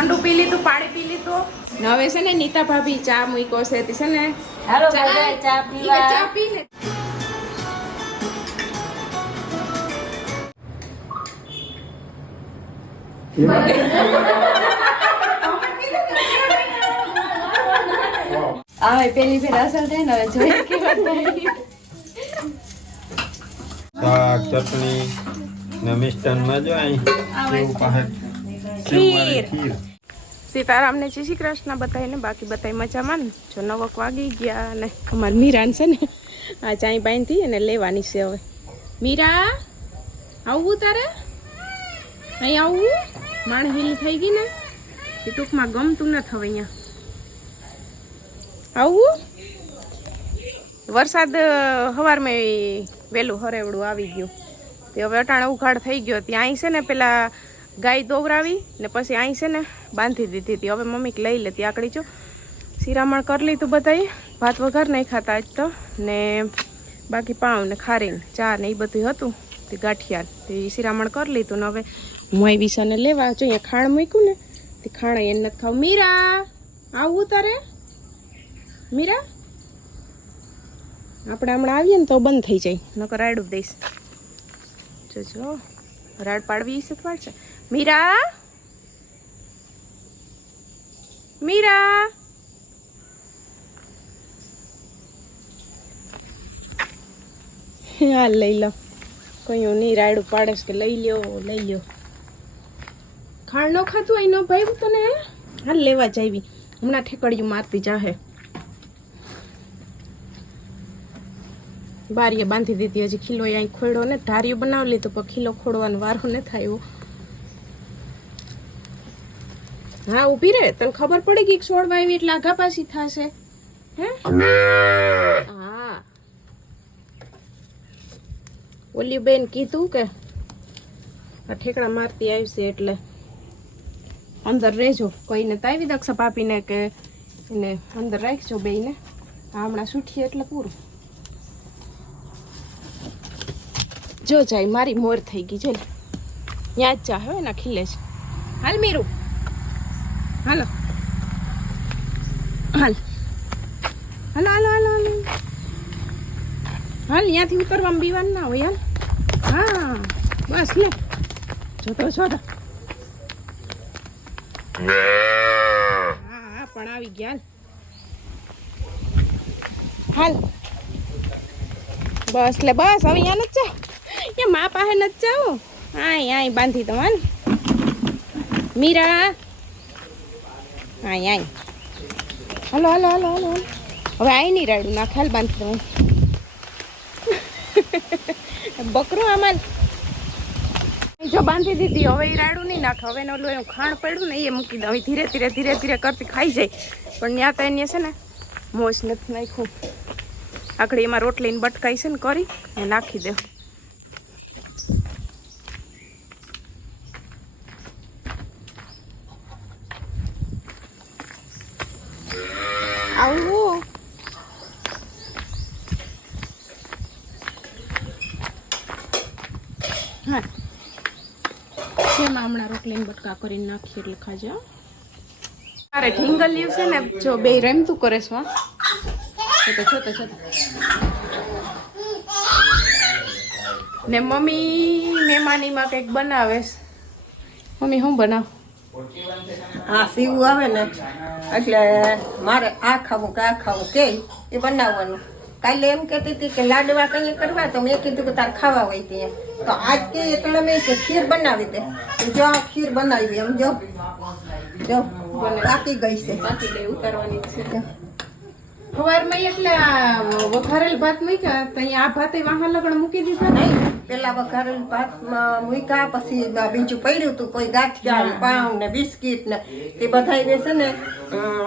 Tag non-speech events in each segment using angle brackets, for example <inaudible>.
ઠંડુ પી લીધું પાણી પી લીધું. હવે છે ને નીતા ભાભી ચા મૂકો છે તે છે ને હાલો ચા- બધા ચા ઈ કે પીવા ચા પી લે. <laughs> આવે પેલી ફેર અસર થાય ને હવે જોઈ કેવા શાક ચટણી ને મિષ્ટાનમાં જો અહીં કેવું પાસે ખીર. સીતારામને શ્રી શ્રી કૃષ્ણ બતાવીને બાકી બતાવી મજામાં ને? જો નવક વાગી ગયા અને અમારે મીરાન છે ને, આ ચાઈ બાંધી અને લેવાની છે હવે. મીરા આવવું તારે? અહીં આવવું માણ હિલ થઈ ગઈ ને? એ ટૂંકમાં ગમતું ન થવે અહીંયા. આવવું વરસાદ સવારમાં વહેલું હરેવડું આવી ગયું. તે હવે અટાણે ઉઘાડ થઈ ગયો. ત્યાં અહીં છે ને પેલા ગાય દોવરાવી ને પછી અહીં છે ને બાંધી દીધી હતી. હવે મમ્મી લઈ લેતી આકડી જો. શિરામણ કરી લીધું બધાએ. ભાત વઘાર નહીં ખાતા આજ તો. ને બાકી પાઉં ને ખારીને, ચા ને એ બધું હતું. તે ગાંઠિયા તે શિરામણ કરી લીધું ને હવે હું આવી છે લેવા જો અહીંયા ખાણ મૂક્યું ને, તે ખાણ એને નથી ખાવ. મીરા, આવું તારે? મીરા? આપણે હમણાં આવીએ ને તો બંધ થઈ જાય. નકર રાયડું દઈશ. જોજો રાડ પાડવી છે પાડશે મીરા? મીરા. હાલ લઈ લો. કોઈ નહીં રાયડું પાડેશ કે લઈ લ્યો લઈ લ્યો. ખાણ ન ખાતું અહીં ન ભાઈ તને? હાલ લેવા જાવી હમણાં ઠેકડિયું મારતી જાહે. બારીએ બાંધી દીધી. હજી ખીલો અહીં ખોડો ને ધાર્યું બનાવી લીધું પણ ખીલો ખોડવાનો વારો ન થાય એવો હા ઊભી રે તને ખબર પડી ગઈ કે છોડવા આવી એટલે આઘા પાછી થશે? હે? હા. ઓલી બેન કીધું કે આ ઠેકડા મારતી આવશે એટલે અંદર રહેજો. કોઈને તાવી દક્ષા પાપીને કે એને અંદર રાખજો બેને હમણાં સૂઠીએ એટલે પૂરું. જો જાય મારી મોર થઈ ગઈ છે ત્યાં જ જા હવે ના ખીલે છે હાલ મીરું. હાલો. હાલ. હાલો હાલો હાલો હાલો. હાલ ત્યાંથી ઉતરવામાં બીવાનું ના હોય, હાલ. હા, બસ, લે. જોતો જોતો હા હા, પણ આવી ગયા, હાલ. બસ, લે, બસ, હવે અહીંયા નથી જા. એ મા પાસે નથી જાવું આય આય, બાંધી દો મીરા. આય આય. હાલો, હલો, હાલો હાલો. હવે આઈ નહીં રાડું નાખ હાલ બાંધી દઉં આમાં. જો બાંધી દીધી, હવે એ રાડું નહીં નાખે. હવે એનું ઓલું ખાણ પડ્યું ને, એ મૂકી દઉં. ધીરે ધીરે ધીરે ધીરે કરતી ખાઈ જાય. પણ ત્યાં તો એને છે ને, મોજ નથી નાખ્યું. આખડી એમાં રોટલીને બટકાઈ છે ને, કરી ને નાખી દે. આવું હા. શેમાં હમણાં રોટલીને બટકા કરીને નાખીએ એટલે ખાજો. અરે ઢીંગલ્યું છે ને, જો બે રમતું કરે છે, હા. છોતો ને મમ્મી મહેમાનીમાં કંઈક બનાવે મમ્મી શું બનાવ? આ સીવું આવે ને, એટલે મારે આ ખાવું કે આ ખાવું કે એ બનાવવાનું. કાલે એમ કહેતી હતી કે લાડવા કંઈ કરવા તો મેં કીધું કે તારે ખાવા હોય ત્યાં તો આજ કે એટલે મેં કે ખીર બનાવી દે. જો આ ખીર બનાવી એમ જો. જો પાકી ગઈ છે. બાકી ગઈ ઉતારવાની છે. સવારમાં એટલે વઘારેલ ભાત મૂક્યા તો અહીંયા આ ભાતે વાહન લગણ મૂકી દીધા? નહીં. પેલા વઘારેલ ભાતમાં મૂક્યા પછી બીજું પડ્યું હતું કોઈ ગાંઠિયા ને પાઉં ને બિસ્કીટ ને તે બધા છે ને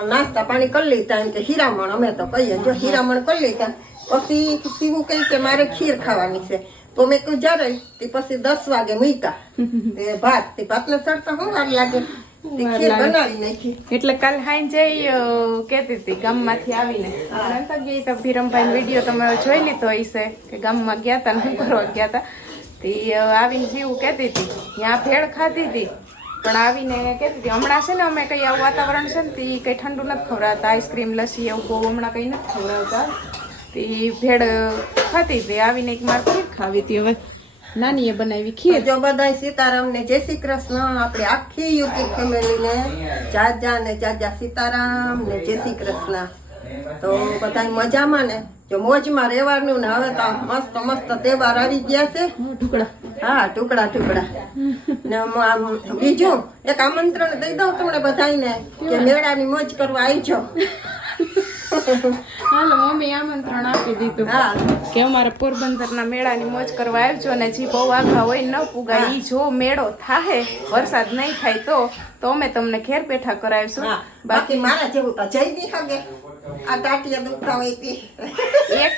નાસ્તા પાણી કરી લીધા એમ કે હીરામણ અમે તો કહીએ જો હીરામણ કરી લીધા પછી સીવું કહી કે મારે ખીર ખાવાની છે. તો મેં કહ્યું જ્યારે તે પછી દસ વાગે મૂક્યા. <laughs> તે ભાત તે ભાતને ચડતા શું વાર લાગે. એટલે કાલ હાઈ જઈ કેતી હતી ગામમાંથી આવીને. નતા ગઈ તો ભીરમભાઈ વીડિયો તમે જોઈ લીધો હશે કે ગામમાં ગયા હતા ને શું કરવા ગયા હતા તે આવીને જીવું કહેતી હતી. ત્યાં ભેળ ખાધી હતી. પણ આવીને કહેતી હતી હમણાં છે ને અમે કંઈ આવું વાતાવરણ છે ને તે કંઈ ઠંડુ નથી ખવડાવતા. આઈસ્ક્રીમ લસ્સી એવું બહુ હમણાં કંઈ નથી ખવડાવતા. તે ભેળ ખાતી હતી. આવીને એક માર ખીર ખાવી હતી હવે. નાનીએ બનાવી ખીર. જો બધાય સીતારામ ને જય શ્રી કૃષ્ણ. આપણે આખી યુટ્યુબ ફેમિલીને જાજા ને જાજા સીતારામ ને જય શ્રી કૃષ્ણ. તો બધા મજામાં ને? જો મોજમાં રહેવાનું ને હવે તો મસ્ત મસ્ત તહેવાર આવી ગયા છે. ટુકડા હા ટુકડા ટુકડા ને બીજું એક આમંત્રણ દઈ દઉં તમને બધાયને કે મેળાની મોજ કરવા આવજો હાલો મમ્મી આમંત્રણ આપી દીધું. કે અમારે પોરબંદરના મેળાની મોજ કરવા આવજો અને જે બહુ આઘા હોય ન પુગા એ જો મેળો થાય વરસાદ નહીં થાય તો તો અમે તમને ઘેર બેઠા કરાવીશું. બાકી મારા જેવું તો જઈ નહીં શકે આ ટાટિયા દુખતા હોય એક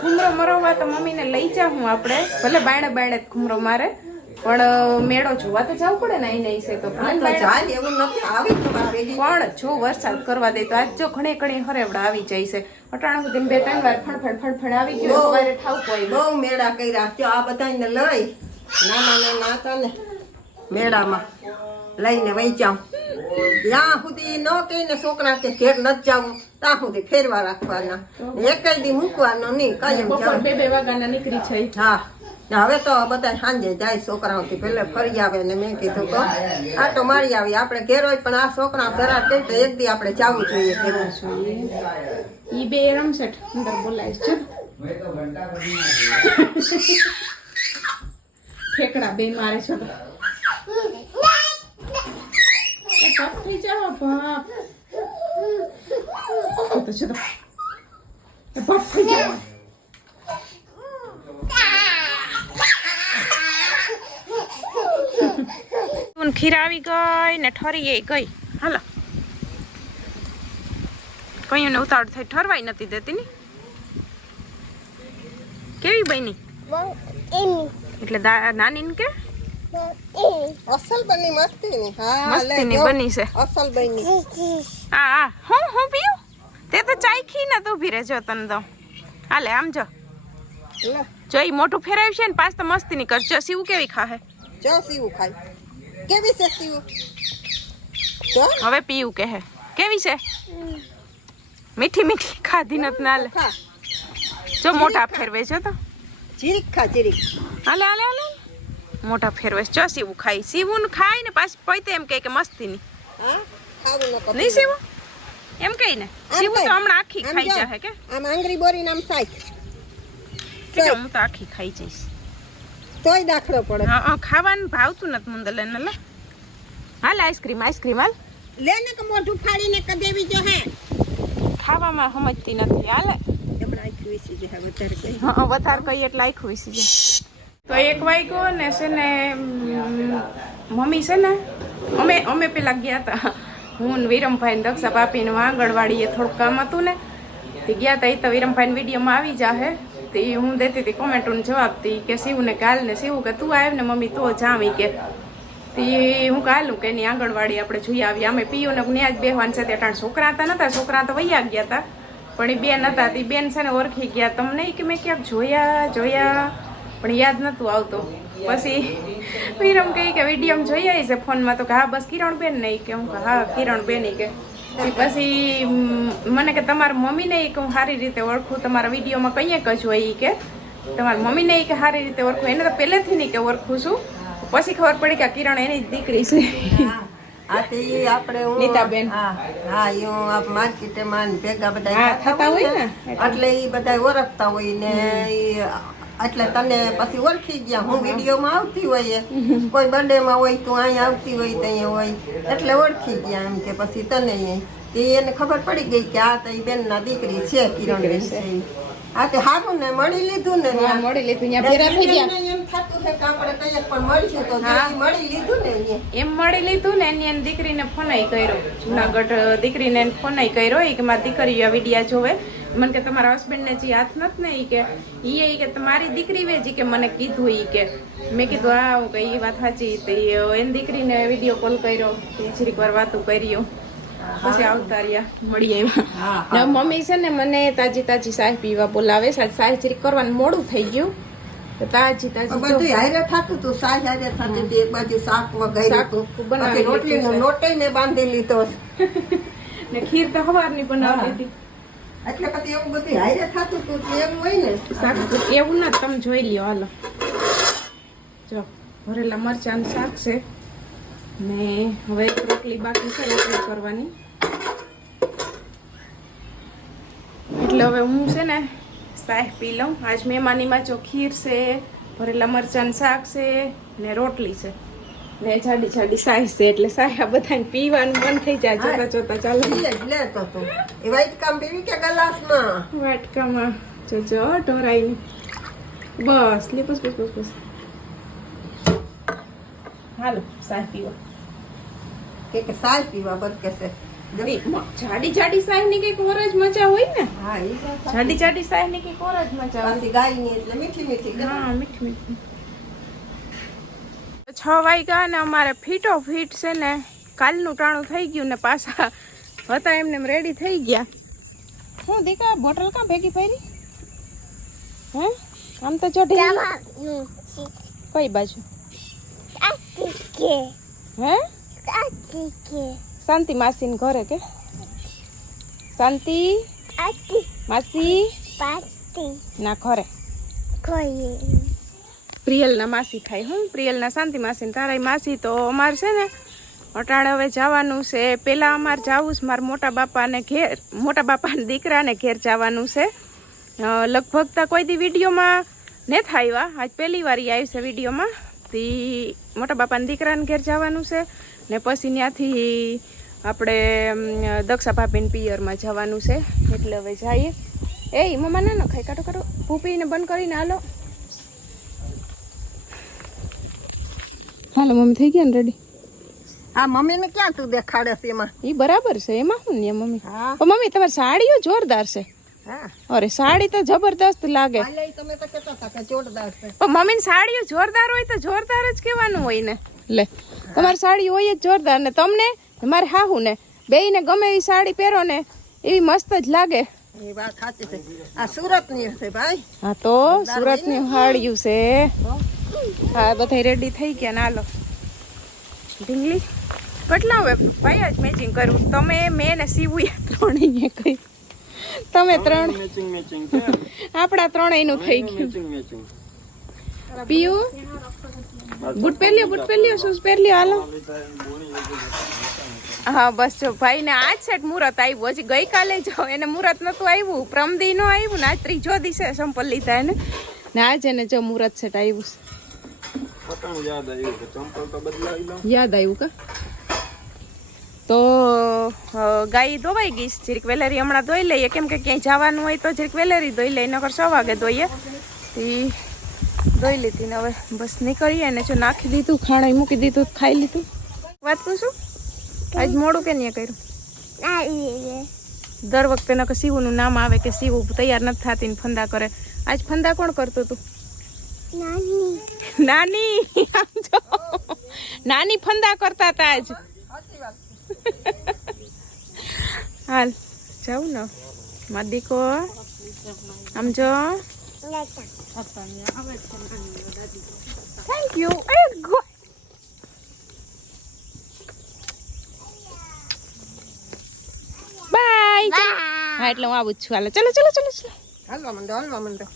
ઘૂમરો મરવા તો મમ્મીને લઈ જાઉં આપણે. ભલે બાયણે બાયણે જ ઘૂમરો મારે. પણ મેળો જોવા તો જવું પડે ને અહીં નહીં છે તો. જાય એવું નથી આવી પણ જો વરસાદ કરવા દે તો આજ જો ઘણી ઘણી હરેવડા આવી જાય છે. અટાણા સુધી બે ત્રણ વાર ફણફણ ફણફણ આવી ગયો સવારે ઠાવકો આવ્યો બહુ મેળા કર્યા તો આ બધાને લઈ. નાના નાના હતા ને મેળામાં. લઈને વહી જાઉં. ત્યાં સુધી ન કહીને છોકરા કે ઘેર નથી જવું ત્યાં સુધી ફેરવા રાખવાના. એક દી મૂકવાનો નહીં કાયમ બે બે વાગ્યાના નીકળી છે હા. ને હવે તો બધા સાંજે જાય છોકરાઓથી પેલે ફરી આવે ને મેં કીધું તો આટો મારી આવી, આપણે ઘેર હોય પણ આ છોકરા ઘરા કહે તો એક દી આપણે જવું જોઈએ ભેગું ઈ બે રમસેટ અંદર બોલાય છે. ઠેકડા બે મારે છે. તો એ બાપ તો તો બાપ. ખીર આવી ગઈ ને ઠરી ગઈ. હાલો. કયું ઉતાવળ થઈ ઠરવાય નથી દેતી ની. કેવી બની? એટલે નાની ને કે? અસલ બની મસ્તી ની. હા લે મસ્તીની બની છે. અસલ બની આ આ હું હું પીયું તે તો ચાખી ને તું ભીરે જો તને તો. હાલે આમ જો. જો મોટું ફેરાવ્યું છે ને પાછ તો મસ્તી ની કરજો સીવું કેવી ખાહે? જો સીવું ખાય. કેવી છે સીવું જો હવે પીવું કહે કેવી છે મીઠી મીઠી ખાધી નત ના લે ખા જો મોટા ફેરવે છે તો જીરીક ખા જીરીક હાલે હાલે હાલે મોટા ફેરવે છે. જો સીવું ખાઈ સીવું ને ખાય ને પાછ પૈતે એમ કહે કે મસ્તી ની હા નહીં સીવું એમ કઈ ને સીવું તો હમણાં આખી ખાઈ જાય કે આમ આંગળી બોરી નામ સાઈ કે હું તો આખી ખાઈ જઈશ તોય દાખલો પડે. હા ખાવાનું ભાવતું નથી મુંદલે ને લે. હાલ આઈસ્ક્રીમ આઈસ્ક્રીમ હાલ. લે ને કે મોઢું ફાડીને કદેવી જો હે. ખાવામાં સમજતી નથી હાલે. હે વધારે કહીએ એટલે આખું વિસી જાય તો એક વાગ્યો ને છે ને મમ્મી છે ને અમે અમે પેલા ગયા હતા હું વિરમભાઈ ને દક્ષા પાપી ને આંગણવાડીએ થોડુંક કામ હતું ને તે ગયા હતા એ તો વિરમભાઈ વિડીયોમાં આવી જાહે. તે હું દેતી હતી કોમેન્ટોનો જવાબ હતી કે, શિવને કાલ ને શિવ કે, તું આવ ને મમ્મી, તો જામી કે. તે હું કાલું કે એની આંગણવાડી આપણે જોઈ આવી અમે પીઓને ત્યાં જ બેહવાન છે, ત્યાં છોકરા હતા, નતા, છોકરા તો વૈયા ગયા હતા પણ એ બેન હતા, તે બેન છે ને ઓળખી ગયા. તમને કે મેં ક્યાંક જોયા જોયા? પણ યાદ નતું આવતું. પછી વિરમ કહે કે વીડિયો જોઈ આવી છે ફોનમાં. તો કે, હા, બસ કિરણબેન નહીં કે. હું હા, કિરણબેન બેન કે. પછી મને કે તમારા મમ્મીને એક હું સારી રીતે ઓળખું. તમારા વિડીયોમાં કંઈક જ હોય કે તમારા મમ્મીને કે સારી રીતે ઓળખું. એને તો પહેલેથી નહીં કે ઓળખું છું. પછી ખબર પડી કે કિરણ એની જ દીકરી છે. આ તે આપણે હું નીતાબેન. હા હા ઈ હું આ માર્કેટે માં ભેગા બધા થતા હોય ને એટલે. એ બધા ઓળખતા હોય ને ઈ એટલે તને પછી ઓળખી ગયા. હું વિડીયોમાં આવતી હોય કોઈ બર્થડેમાં હોય તું અહીંયા આવતી હોય તો અહીંયા હોય. એટલે ઓળખી ગયા એમ કે પછી તને. તે એને ખબર પડી ગઈ કે આ તો ઈ બેનના દીકરી છે કિરણબેન છે. હા તે સારું ને મળી લીધું ને મળી લીધું ત્યાં ભેરા થઈ ગયા. એમ થતું છે કે આપણે કઈ પણ મળશું તો. મળી લીધું ને. એમ મળી લીધું ને એની એની દીકરીને ફોનાઈ કર્યો. જુનાગઢ દીકરીને ફોનાઈ કર્યો એ માં દીકરી આ વિડિયા જોવે. મને કે તમારા હસબન્ડને જે હાથ નથી ને ઈ કે ઈ એ કે તમારી દીકરી વેજી કે મને કીધું ઈ કે. મેં કીધું હા હું કઈ વાત સાચી. તો એ એની દીકરીને વીડિયો કોલ કર્યો એ જરીક વાર વાતું કર્યું. પછી આવતા રહ્યા મળી આવ્યા મમ્મી છે ને મને તાજી તાજી ચાય પીવા બોલાવે સાહેબ જરીક કરવાનું મોડું થઈ ગયું. તાજી તાજી બધું. હારે થતું હતું શાક હારે થતી હતી એક બાજુ શાક મેં બાંધી લીધો ને ખીર તો સવારની બનાવી. હતી એટલે પછી એવું બધું હારે થતું હતું એવું હોય ને. શાક એવું ના, તમે જોઈ લ્યો, હાલો. જો, ભરેલા મરચાંનું શાક છે. ને હવે રોટલી બાકી છે, રોટલી કરવાની. એટલે હવે હું છે ને શાક પી લઉં. આજ મહેમાનીમાં જો ખીર છે, ભરેલા મરચાનું શાક છે, ને રોટલી છે. ને જાડી જાડી સાઈઝ છે એટલે સાયા બધાને પીવાનું મન થઈ જાય જોતા જોતા ચાલો. લેતો હતો એ વાઈટ પીવી કે ગલાસમાં? વાટકામાં જોજો ઢોરાઈને. બસ લે બસ બસ બસ બસ. હાલો સાય પીવા. કે કે સાય પીવા બર કે છે જાડી જાડી સાયની કંઈક ઓર જ મજા હોય ને? જાડી જાડી સાયની કંઈક ઓર જ મજા હોય. ગાયની એટલે મીઠી મીઠી ગમે. હા મીઠી મીઠી. છ વાગ્યા ને અમારે ફીટો ફીટ છે ને, કાલનું ટાણું થઈ ગયું ને પાછા હતા એમને રેડી થઈ ગયા. હું દીકા બોટલ કાં ભેગી ફેરી? હે? આમ તો જો. કઈ બાજુ? હે? શાંતિ માસીને ઘરે કે? શાંતિ માસી? ના, ઘરે. પ્રિયલના માસી થાય હું પ્રિયલના શાંતિ માસી ને તારા માસી તો અમારે છે ને, અટાણ હવે જવાનું છે. પહેલાં અમારે જવું છે, મારા મોટા બાપાને ઘેર, મોટા બાપાના દીકરાને ઘેર જવાનું છે. લગભગ તો કોઈ દી વિડીયોમાં ને થાય આજ પહેલી વાર આવી છે વિડીયોમાં. તી મોટા બાપાના દીકરાને ઘેર જવાનું છે. ને પછી ત્યાંથી આપણે દક્ષા ભાભીને પિયરમાં જવાનું છે. એટલે હવે જઈએ. એ મમ્મા ના, ખાઈ કાઢો કાઢો. ભૂપીને બંધ કરીને હાલો. હાલો મમ્મી થઈ ગયા ને રેડી આ મમ્મીને ક્યાં તું દેખાડે છે એમાં? એ બરાબર છે એમાં શું ને મમ્મી? હા. પણ મમ્મી તમારી સાડીઓ જોરદાર છે. અરે સાડી તો જબરદસ્ત લાગે. તમે તો કહેતા હતા કે જોરદાર છે. પણ મમ્મીની સાડીઓ જોરદાર હોય તો જોરદાર જ કહેવાનું હોય ને. લે તમારી સાડી હોય જ જોરદાર ને તમને મારે હાહુ ને બેયને ગમે એવી સાડી પહેરો ને એવી મસ્ત જ લાગે. એ વાત સાચી છે. આ સુરતની છે ભાઈ. હા તો સુરતની સાડીયું છે. હા બધા રેડી થઈ ગયા ના હાલો. ઢીંગલી કેટલા હવે ભાઈ જ મેચિંગ કરવું તમે મેં ને સીવું ત્રણેય કઈ. તમે ત્રણ. આપણા ત્રણેયનું થઈ ગયું. પીયુ? બૂટ પહેર્યો બૂટ પહેર્યો શૂઝ પહેર્યો હાલો. હા બસ જો ભાઈ ને આજ સેટ મુહૂર્ત આવ્યું હજી ગઈકાલે જો એને મુહૂર્ત નતું આવ્યું પ્રમદી નો આવ્યું ને આજ ત્રીજો દિવસે સંપલ લીધા એને. ને આજ એને જો મુહૂર્ત સેટ આવ્યું છે. પતંગ યાદ આવ્યું કે ચંપલ તો બદલાવી લઉં યાદ આવ્યું કે? તો ગાય ધોવાઈ ગઈ જરીક વેલેરી હમણાં ધોઈ લઈએ. કેમ કે ક્યાંય જવાનું હોય તો જરીક વેલેરી ધોઈ લઈએ, નકર સો વાગે ધોઈએ. એ ધોઈ લીધી ને હવે બસ નીકળીએ ને જો નાખી દીધું ખાણાઈ મૂકી દીધું, ખાઈ લીધું. વાત કહું છું? આજ મોડું કે નહીં કર્યું? દર વખતે નકર શિવનું નામ આવે કે શિવ તૈયાર નથી થતી ને ફંદા કરે. આજ ફંદા કોણ કરતું હતું નાની. નાની ફંદા કરતા હતા આજ. હાલ જાઉં ને. માર દીકો આમ જો. થેન્ક યુ એ ગો બાય હા એટલે હું આવું જ છું. હાલો ચલો ચલો ચલો ચલો. હાલવા મંડો હાલવા માંડો.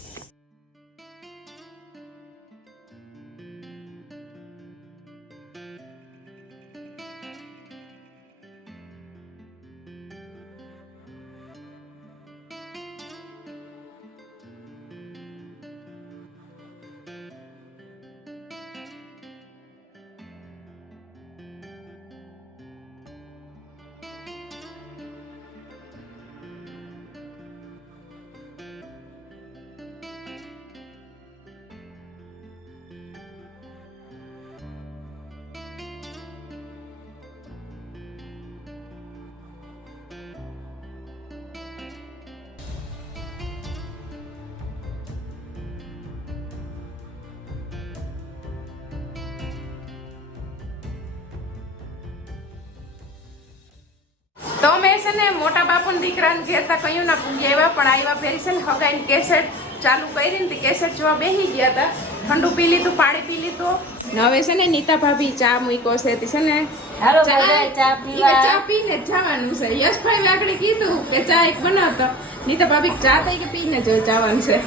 છે ને મોટા બાપુના દીકરાને ઘેરતા કયું ના પૂગ્યા એવા પણ આવ્યા ફેરી છે ને હગાઈને કેસેટ ચાલુ કરી ને તે કેસેટ જોવા બેસી ગયા હતા ઠંડુ પી લીધું પાણી પી લીધું. હવે છે ને નીતા ભાભી ચા મૂકો છે તે છે ને ચા- પીને જવાનું છે. યશભાઈ લાકડી કીધું કે ચા એક બનાવતો. નીતા ભાભી ચા થઈ કે પીને જ જવાનું છે.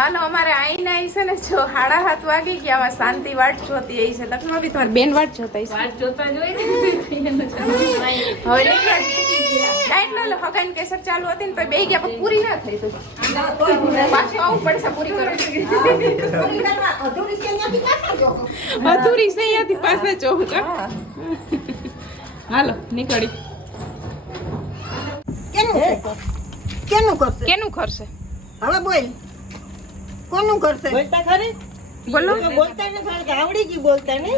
હાલો અમારે આઈને આવી છે ને જો હાડા હાથ વાગી ગયા આમાં શાંતિ વાટ જોતી આવી છે. લખમાં બી તમારી બેન વાટ જોતા જોઈ હવે નીકળ. એટલો લો કેસર ચાલુ હતી ને તો બે ગયા પણ પૂરી ના થઈ તો. પાછું આવું પડશે પૂરી કરવા અધૂરી છે અહીંયાથી પાસે જોઉં કા હાલો નીકળી. કેનું? કેનું કરશે? કેનું ખરશે હવે બોલ. કોનું કરશે? બોલતા ખરી? બોલો. બોલતા ને ખરી કે આવડી ગયું બોલતા ને?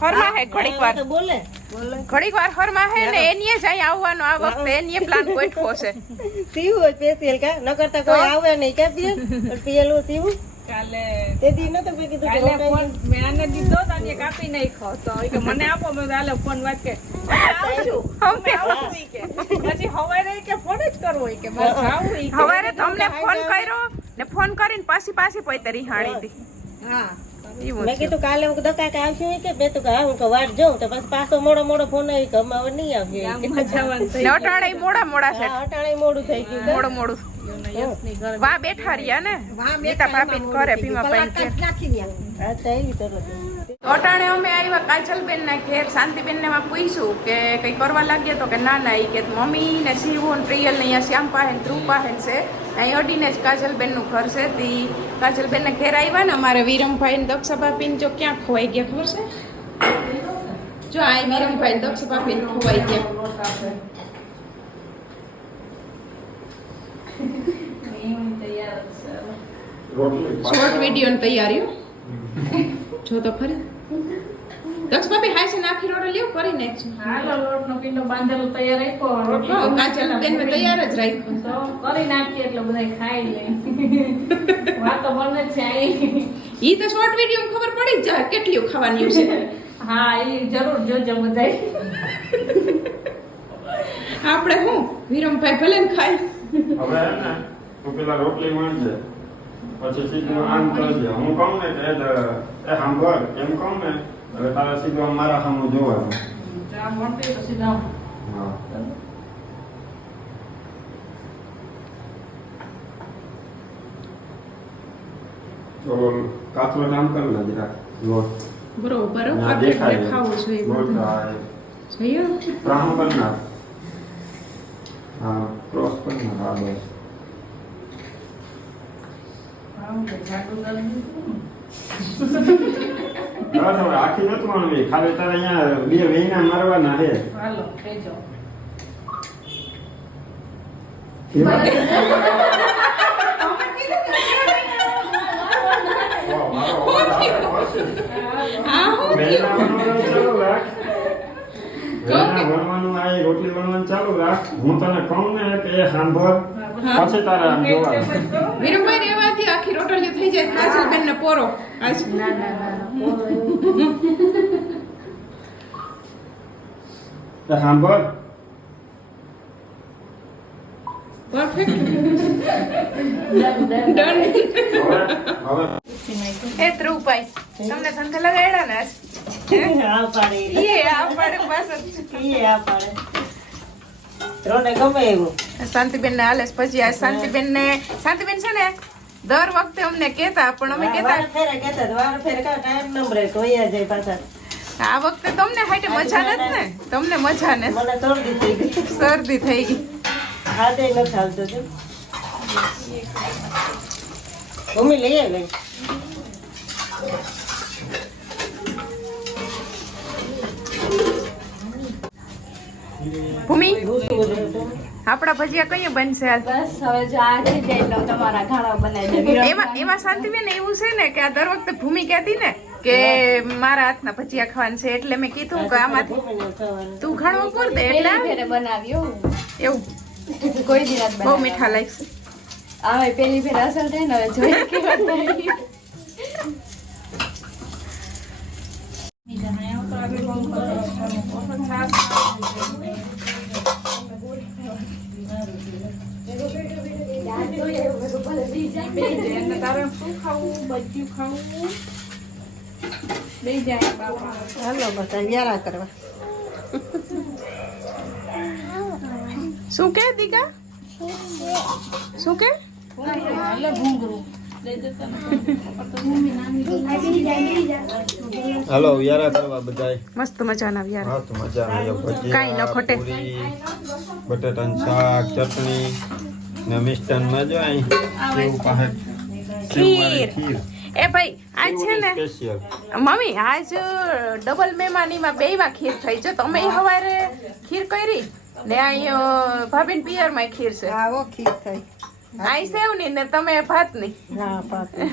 હરમાં હે ઘડીક વાર. બોલે. બોલે. ઘડીક વાર હરમાં હે ને એનીએ જ આવવાનો આ વખતે એનીએ પ્લાન ગોઠવો છે. <laughs> સીવું હોય સ્પેશિયલ કા? ન કરતા કોઈ આવે નહીં કે પીએ? પીએલું સીવું કાલે તે દી નતો મેં કીધું કાલે ફોન મેં આને દીધો તો અને કાપી નાખ્યો તો. કે મને આપો મેં કીધું, ફોન વાત કે આવશું. અમે આવશું. કે. પછી હવારે કે ફોન જ કરવો ઈ કે. મારે જાવું હવારે તમને ફોન કર્યો. ને ફોન કરીને પાછી પાછી પોઈ તરી હાણી હતી. હા. મેં કીધું કાલે હું દકા કે આવશું કે બે તો કે હા હું કે વાટ જોઉં તો પછી પાછો મોડો મોડો ફોન આવી કે અમે નહીં ને અટાણે મોડા મોડા છે. હા અટાણે મોડું થઈ ગયું. મોડું મોડું. વા બેઠા રહ્યા ને. નીતા ભાભી ઘરે ભીમા ઘેર. નાખી દ્યા. આ તો તરત અટાણે અમે આવ્યા કાજલબેન ના ઘેર શાંતિબેન ને પૂછ્યું કે કઈ કરવા લાગ્યા તો કે ના ના ઈ કે મમ્મી ને શિવો ને પ્રિયલ ને અહીંયા શ્યામ પાહેન ધ્રુવ પાહેન છે. અહીં અડીને જ કાજલબેનનું ઘર છે. તી કાજલબેન ને ઘેર આવ્યા ને અમારે વિરમભાઈ ને દક્ષા ભાભી જો ક્યાં ખોવાઈ ગયા ખબર છે? જો આ વિરમભાઈ ને દક્ષા ખોવાઈ ગયા. શોર્ટ વીડિયો તૈયારીઓ જો તો ખરી. દક્ષ ભાભી હાય છે નાખી રોટો લ્યો કરી નાખજો હાલો લોટનો પીંડો બાંધેલો તૈયાર રાખ્યો. રોટલી હા, કાજલબેન મેં તૈયાર જ રાખ્યો. તો કરી નાખીએ એટલે બધા ખાઈ લે. <laughs> વાતો બને છે અહીં ઈ તો શોર્ટ વીડિયો ખબર પડી જ જાય કેટલી ખાવાની છે. <laughs> હા એ જરૂર જોજો બધાય. આપણે હું વિરમભાઈ ભલે ખાય. હવે ને તું પેલા રોટલી વણજે પછી સીધું આમ કરજે હું ને એ સાંભળ ને એટલે તારે સીધું મારા નામ કર લે જરા બરોબર ના દેખાય ખાવું જોઈએ હા ક્રોસ કર નાખ હા બસ આખી નથી ખાલી તારે અહીંયા બે વેઈના મારવાના છે હાલો મારો કયું? વણવાનું ચાલુ રાખ. આ રોટલી વણવાનું ચાલુ રાખ. હું તને કહું ને કે એ સાંભળ. પછી તારે આમ જોવાનું વિરમભાઈ રેવાથી આખી રોટલીઓ થઈ જાય કાજલબેન ને પોરો આજ સાંભળ. પરફેક્ટ એ તમને સંઘ લગાડ્યા ને આજ? શાંતિબેન ને હાલે પછી આ શાંતિબેન ને શાંતિબેન છે ને દર વખતે અમને કેતા પણ અમે કેતા આ વખતે તમને હાઈટે મજા નથી ને? તમને મજા ને શરદી થઈ ગઈ. મમ્મી લઈ આવી ભૂમિ? આપડા આપણા ભજીયા કઈ બનશે હાલ બસ હવે જો આ તમારા ઘાણા બનાવી એમાં એમાં શાંતિબેન એવું છે ને કે આ દર વખતે ભૂમિ કહેતી ને કે મારા હાથના ભજીયા ખાવાના છે એટલે મેં કીધું કે આમાંથી તું ઘણો કર દે? એટલે બનાવ્યું એવું. કોઈ દિવસ બહુ મીઠા લાગશે. આવે પેલી ફેર અસર થાય ને હવે જોઈ <laughs> કેવા થાય. તારે શું ખાવું બચ્યું ખાવું બે જાય બાપા હાલો, બધા વ્યારા કરવા. શું કે દીકા? શું કે? એટલે ભૂંગરું. લઈ જતા હાલો વ્યારા કરવા બધાય. મસ્ત મજાના યાર મસ્ત તો મજા આવે કાંઈ ન ખોટે. બટાટાનું શાક ચટણી ને મિષ્ટાનમાં જો અહીં કેવું પાહે. ખીર. ખીર. એ ભાઈ આજ છે ને મમ્મી આજ ડબલ મહેમાનીમાં બે માં ખીર થઈ છે. તમે સવારે ખીર કરી ને અહીં ભાભીન પિયરમાં ખીર છે. આવો ખીર થઈ. આઈ સેવની ને તમે ભાતની. હા પાતું